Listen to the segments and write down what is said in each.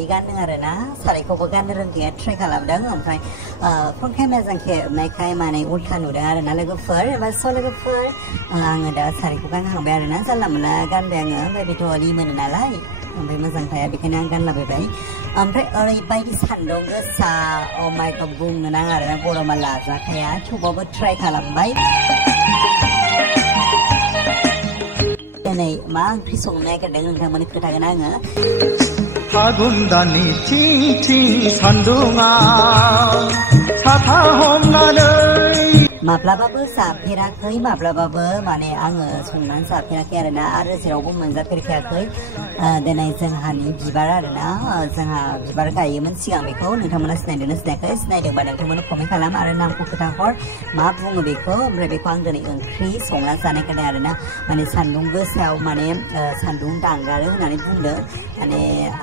सारि गानदों आरो ना सारिखौबो गाननो रोंगैया ट्राइ खालामदों ओमफ्राय फनखाय मोजां खेबनायखाय माने उल्था नुदों आरो ना लोगोफोर एबा लोगोफोर आङो दा सारिखौ गानहांबाय आरो ना जानला मोनला गानबाय आङो ओमफ्राय बेथ' रिमोनो नालाय ओमफ्राय मोजां थाया बेखायनो आं गानलाबायबाय ओमफ्राय ओरैबायदि सान्दुं गोसा अ माय गड बुंनो नाङा आरो ना गरमा लाजाखाया थेवबाबो ट्राइ खालामबाय दिनै मा ओंख्रि संनो नागिरदों नोंथांमोननो खोन्थागोन आङो फागुन दाननि थिं थिं सान्दुङा साथा हमनानै माब्लाबाबो जाफेराखै माब्लाबाबो माने आङो संनानै जाफेराखै आरो ना आरो जेरावबो मोनजाफेरखायाखै दिनै जोंहानि बिबार आरो ना जोंहा बिबार गायोमोन सिगां बेखौ नोंथांमोना सिनायदोंना सिनायाखै सिनायदोंबा नोंथांमोना कमेन्ट खालाम आरो नामखौ खोन्थाहर मा बुङो बेखौ ओमफ्राय बेखौ आं दिनै ओंख्रि संना जानाय खोनाय आरो ना माने सान्दुं गोसायाव माने सान्दुं दांगारो होननानै बुंदों माने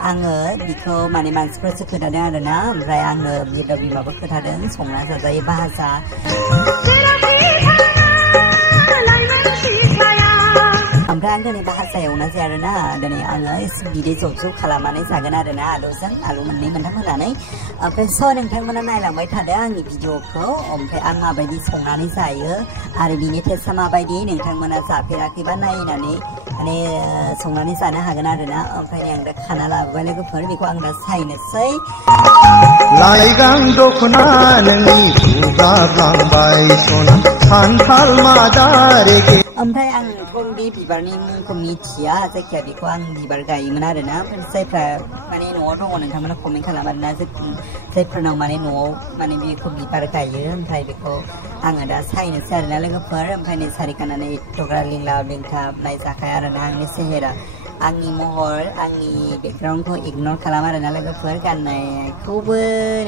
आङो बेखौ माने मानसिफोरसो खोन्थादों आरो ना ओमफ्राय आङो बिमाबो खोन्थादों संना जाजायो भाजा ओमफ्राय आं दिनै भाजा एवना जाया आरो ना दिनै आङो एसे बिदै जब खालामनानै जागोन आरो ना आलुजों आलु मोननै मोनथाम होनानै ओमफ्राय नोंथांमोना नायलांबाय थादो आंनि भिडिअखौ ओमफ्राय आं माबायदि संनानै जायो आरो बिनि टेस्टआ माबायदि नोंथांमोना जाफेराखैबा नायनानै माने संनानै जानो हागोन आरो ना ओमफ्राय आं दा खाना लाबोबाय लोगोफोर बेखौ आं दा सायनोसै लाइगां दख'ना नोंनि बुगाब्लांबाय सना खान्थाल मादारे ओमफ्राय आंथ' बे बिबारनि मुंखौ मिथिया जायखिया बेखौ आं बिबार गायोमोन आरो ना ओमफ्राय जायफ्रा माने न'आव दङ नोंथांमोना कमेन्ट खालाम आरो ना जायफोरनाव माने न'आव माने बेखौ बिबार गायो ओमफ्राय बेखौ आङो दा सायनोसै आरो ना लोगोफोर ओमफ्राय नै सारि गाननानै एथ'ग्रा लिंलाब लिंथाब नायजाखाया आरो ना आंनि सेहेरा आंनि महर आंनि बेकग्राउन्डखौ इगनर खालाम आरो ना लोगोफोर गाननायखौबो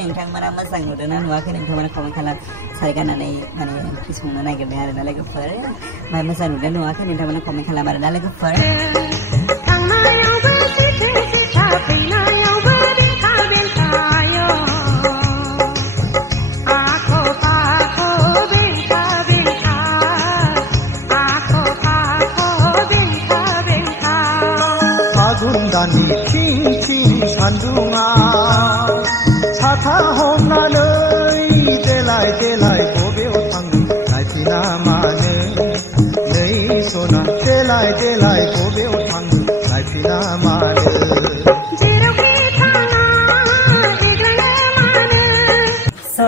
नोंथांमोना मोजां नुदोंना नुवाखै नोंथांमोना कमेन्ट खालाम सारि गाननानै माने ओंख्रि संनो नागिरनाय आरो ना लोगोफोर ओमफ्राय मोजां नुदों नुवाखै नोंथांमोना कमेन्ट खालाम आरो ना लोगोफोर दानि थिं थिं सान्दुङा साथा हमनानै देलाय देलाय बबेयाव थाङो नायफिना मानो नै सना देलाय देलाय बबेयाव थाङो नायफिना मानो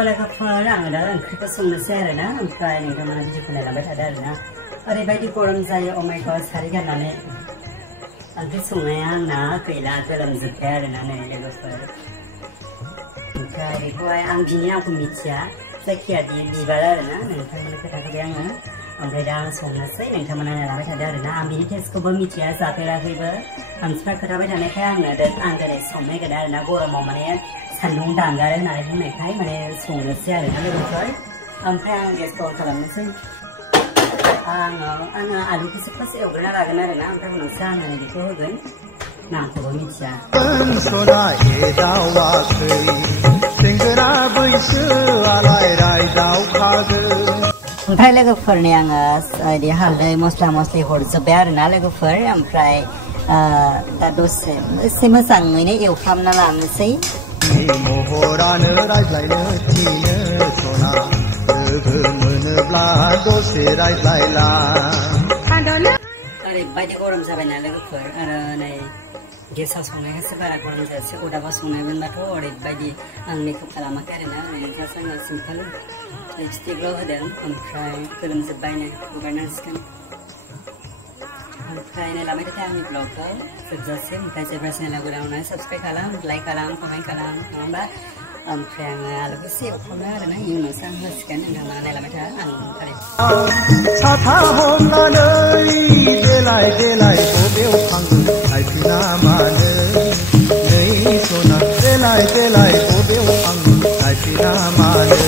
लोगोफोर आङो दा ओंख्रिखौ संनोसै आरो ना ओमफ्राय नोंथांमोना भिडिअखौ नायलांबाय थादो आरो ना ओरैबायदि गरम जायो अ माय गड सारि गाननानै ओंख्रि संनाया आंना गैला गोलोमजोब्बाय आरो ना नै लोगोफोर ओमफ्राय बेखौहाय आं बिनि नामखौ मिथिया जायखिया बियो बिबार आरो ना नोंथांमोननो खोन्थाखाबाय आङो ओमफ्राय दा आं संनोसै नोंथांमोना नायलांबाय थादो आरो ना आं बिनि टेस्टखौबो मिथिया जाफेराखैबो मानसिफ्रा खोन्थाबाय थानायखाय आं दिनै संनो नागिरदों आरो ना गरमाव माने सान्दुं दांगारो होननानै बुंनायखाय माने संनोसै आरो ना लोगोफोर ओमफ्राय आं गेसखौ अन खालामनोसै आङो आलुखौसो फार्स्ट एवग्रोना लागोन आरो ना ओमफ्राय उनावसो आङो बेखौ होगोन नामखौबो मिथिया ओमफ्राय लोगोफोरनि आङो बिदि हालदै मस्ला मस्लि हरजोब्बाय आरो ना लोगोफोर ओमफ्राय दा दसे एसे मोजाङैनो एवफ्रामना लानोसै महरानो रायज्लायनो थिनो सना लोगो मोनोब्ला दसे रायज्लायला ओरैबायदि गरम जाबायना लोगोफोर आरो नै गेसाव संनायखायसो बारा गरम जायासै अरदाबाव संनायमोनबाथ' ओरैबायदि आं मेकआप खालामाखै आरो ना ओरैनो जास्ट आङो सिम्पोल लिपस्टिकल' होदों ओमफ्राय गोलोमजोब्बायनो हगारनांसिगोन ओमफ्राय नायलांबाय थादो आंनि ब्लगखौ जोबजासिम ओमफ्राय जेब्लासिम नायलांगोन साबसक्राइब खालाम लाइक खालाम कमेन्ट खालाम नङा होमबा ओमफ्राय आङो आलुखौ एसे एवफ्रामो आरो ना इयुनावसो आं होसिगोन नोंथांमोना नायलांबाय था आं साथा हमनानै देलाय देलाय बबेयाव थाङो नायफिना मानो नै सना देलाय देलाय बबेयाव थाङो नायफिना मानो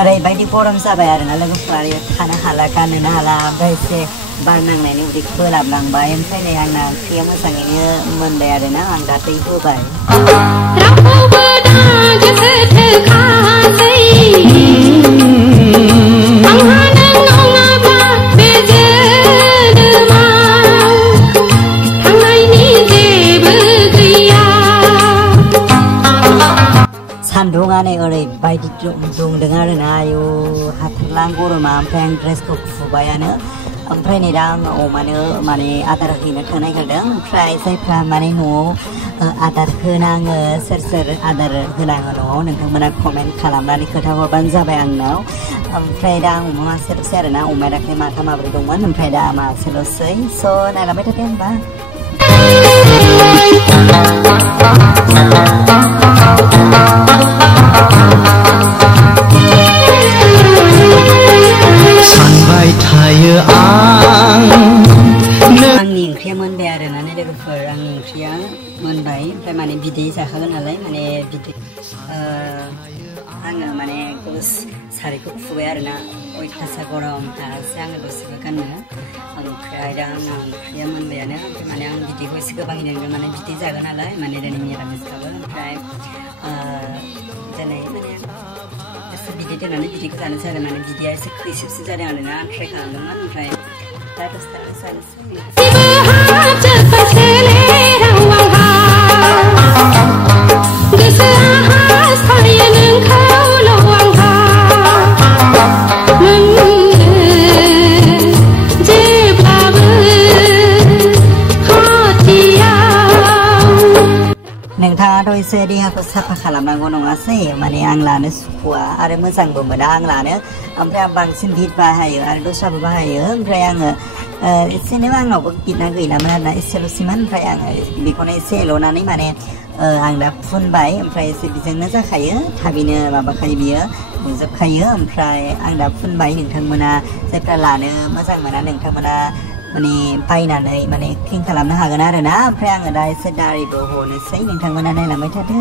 ओरैबायदि गरम जाबाय आरोना लोगोफोरा थानो हाला गाननोनो हाला ओमफ्राय एसे बार नांनायनि उदैखौ बोलाबलांबाय ओमफ्राय नै आंना ओंख्रिया मोजाङैनो मोनबाय आरोना आं दा दै होबाय सान्दुङा नै ओरैबायदि दुंदों आरोना आयु हाथारला गरमा ओमफ्राय आं ड्रेसखौ खुबायानो ओमफ्राय नै दा आङो अमानो माने आदार हैनो थांनो नागिरदों ओमफ्राय जायफ्रा माने न'आव आदार होनाङो सोर सोर आदार होनाङो न'आव नोंथांमोना कमेन्ट खालामनानै खोन्थाहरबानो जाबाय आंनाव ओमफ्राय दा आं अमा मासेल'सै आरोना अमाया दाख्लै माथाम माब्रै दंमोन ओमफ्राय दा मासेल'सै स' नायलांबाय थादो होनबा सानबाय थायो आंनि ओंख्रिया मोनबाय आरोना लोगोफोर आंनि ओंख्रिया मोनबाय ओमफ्राय माने बिदै जाखागोन नालाय माने बिदै आङो माने सारायखौ फुबाय आरोना अयथासार गरम दासो आङो दसेबो गाननो ओमफ्राय दा आंना ओंख्रिया मोनबायानो ओमफ्राय माने आं बिदैखौ एसे गोबाङै नांगोन माने बिदै जागोन नालाय माने दिनै मिरामिसखाबो ओमफ्राय दिनै माने एसे बिदै दोननानै बिदैखौ जानोसै आरो माने बिदैया एसे खैसिबसो जादों आरोना आं ट्राइ खालामदोंमोन ओमफ्राय दा दसे जानोसै नोंथाङाथ' एसे देहाखौ साफा खालामनांगौ नङासै माने आं लानो सुखुवा आरो मोजांबो मोना आं लानो ओमफ्राय आं बांसिन बिट बाहायो आरो दस्राबो बाहायो ओमफ्राय आङो एसेनो आंनावबो बिटना गैलामोन आरोना एसेल'सैमोन ओमफ्राय आङो बेखौनो एसे एल'नानै माने आं दा फुनबाय ओमफ्राय एसे बेजोंनो जाखायो थाबैनो माबाखायो बियो नुजोबखायो ओमफ्राय आं दा फुनबाय नोंथांमोना जायफ्रा लानो मोजां मोना नोंथांमोना माने बायनानै माने क्लिन खालामनो हागोन आरोना ओमफ्राय आङो दा एसे दारिबो हनोसै नोंथांमोना नायलांबाय थादो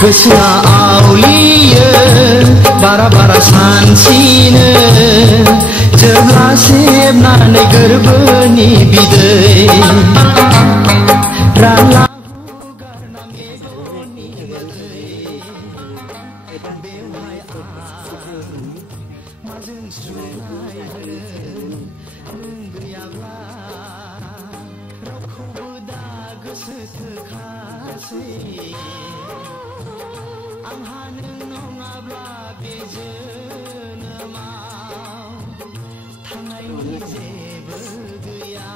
गोसोआ आवलियो बारा बारा सानसिनो जेब्ला सेबनानै गोरबोनि बिदै रानला आंहा नों नङाब्ला बे जोनोमाव थांनायनि जेबो गैया